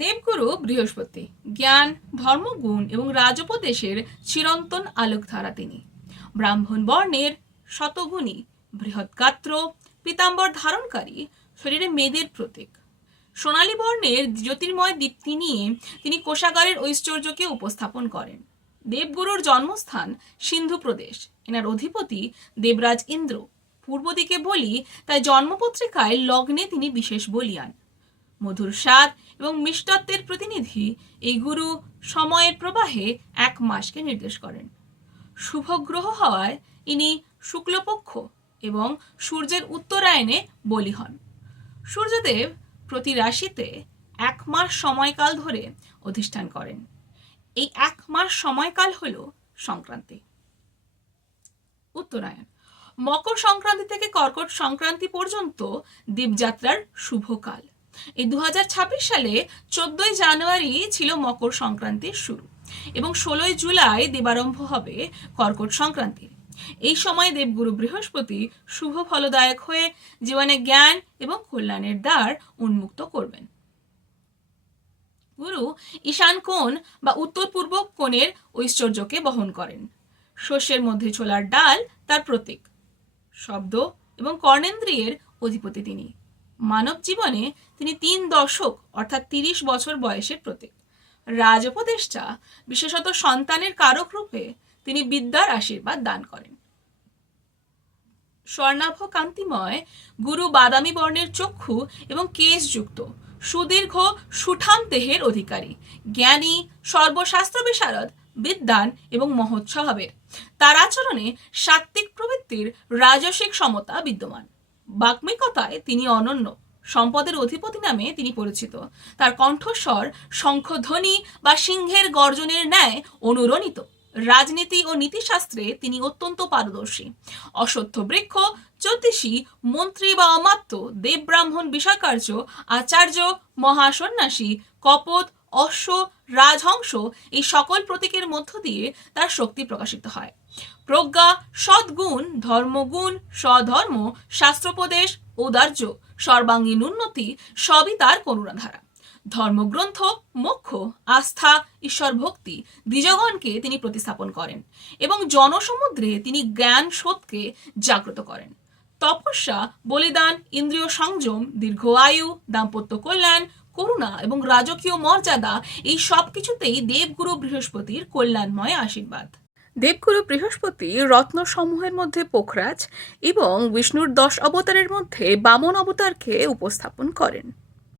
দেবগুরু বৃহস্পতি জ্ঞান, ধর্মগুণ এবং রাজোপদেশের চিরন্তন আলোকধারা তিনি। ব্রাহ্মণ বর্ণের শতগুণী, বৃহৎ গাত্র, পীতাম্বর ধারণকারী, শরীরে মেদের প্রতীক। সোনালী বর্ণের জ্যোতির্ময় দীপ্তি নিয়ে তিনি কোষাগারের ঐশ্বর্যকে উপস্থাপন করেন। দেবগুরুর জন্মস্থান সিন্ধু প্রদেশ। এনার অধিপতি দেবরাজ ইন্দ্র। পূর্ব দিকে বলি, তাই জন্মপত্রিকায় লগ্নে তিনি বিশেষ বলিয়ান। মধুর স্বাদ এবং মিষ্টত্বের প্রতিনিধি এই গুরু সময়ের প্রবাহে 1 মাসকে নির্দেশ করেন। শুভ গ্রহ হওয়ায় ইনি শুক্লপক্ষ এবং সূর্যের উত্তরায়ণে বলি হন। সূর্যদেব প্রতি রাশিতে 1 মাস সময়কাল ধরে অধিষ্ঠান করেন। এই 1 মাস সময়কাল হল সংক্রান্তি। উত্তরায়ণ মকর সংক্রান্তি থেকে কর্কট সংক্রান্তি পর্যন্ত দীপযাত্রার শুভকাল। এই 2026 সালে 14 জানুয়ারি ছিল মকর সংক্রান্তির শুরু এবং 16 জুলাই দেবারম্ভ হবে কর্কট সংক্রান্তির। এই সময় দেবগুরু বৃহস্পতি শুভ ফলদায়ক হয়ে জীবনে জ্ঞান এবং কল্যাণের দ্বার উন্মুক্ত করবেন। গুরু ঈশান কোণ বা উত্তর পূর্ব কোণের ঐশ্বর্যকে বহন করেন। শস্যের মধ্যে ছোলার ডাল তার প্রতীক। শব্দ এবং কর্ণেন্দ্রিয়ের অধিপতি তিনি। মানব জীবনে তিনি 3 দশক অর্থাৎ 30 বছর বয়সের প্রতীক। রাজোপদেষ্টা, বিশেষত সন্তানের কারক রূপে তিনি বিদ্যার আশীর্বাদ দান করেন। স্বর্ণাভ কান্তিময় গুরু বাদামি বর্ণের চক্ষু এবং কেশযুক্ত, সুদীর্ঘ সুঠাম দেহের অধিকারী, জ্ঞানী, সর্বশাস্ত্র বিশারদ, বিদ্বান এবং মহৎ স্বভাবের। তার আচরণে সাত্ত্বিক প্রবৃত্তির রাজসিক সমতা বিদ্যমান। বাগ্মিকতায় তিনি অনন্য। সম্পদের অধিপতি নামে তিনি পরিচিত। তার কণ্ঠস্বর শঙ্খধ্বনি বা সিংহের গর্জনের ন্যায় অনুরণিত। রাজনীতি ও নীতিশাস্ত্রে তিনি অত্যন্ত পারদর্শী। অশ্বত্থ বৃক্ষ, জ্যোতিষী, মন্ত্রী বা অমাত্য, দেব ব্রাহ্মণ বিষয়কার্য, আচার্য, মহাসন্ন্যাসী, কপট, অশ্ব, রাজহংস এই সকল প্রতীকের মধ্য দিয়ে তার শক্তি প্রকাশিত হয়। প্রজ্ঞা, সদ্গুণ, ধর্মগুণ, স্বধর্ম, শাস্ত্রোপদেশ, ঔদার্য, সর্বাঙ্গীন উন্নতি সবই তার করুণাধারা। ধর্মগ্রন্থ, মোক্ষ, আস্থা, ঈশ্বর ভক্তি দ্বিজগণকে তিনি প্রতিস্থাপন করেন এবং জনসমুদ্রে তিনি জ্ঞান স্রোতকে জাগ্রত করেন। তপস্যা, বলিদান, ইন্দ্রিয় সংযম, দীর্ঘ আয়ু, দাম্পত্য কল্যাণ, করুণা এবং রাজকীয় মর্যাদা এই সব কিছুতেই দেবগুরু বৃহস্পতির কল্যাণময় আশীর্বাদ। দেবগুরু বৃহস্পতি রত্ন সমূহের মধ্যে পোখরাজ এবং বিষ্ণুর 10 অবতারের মধ্যে বামন অবতারকে উপস্থাপন করেন।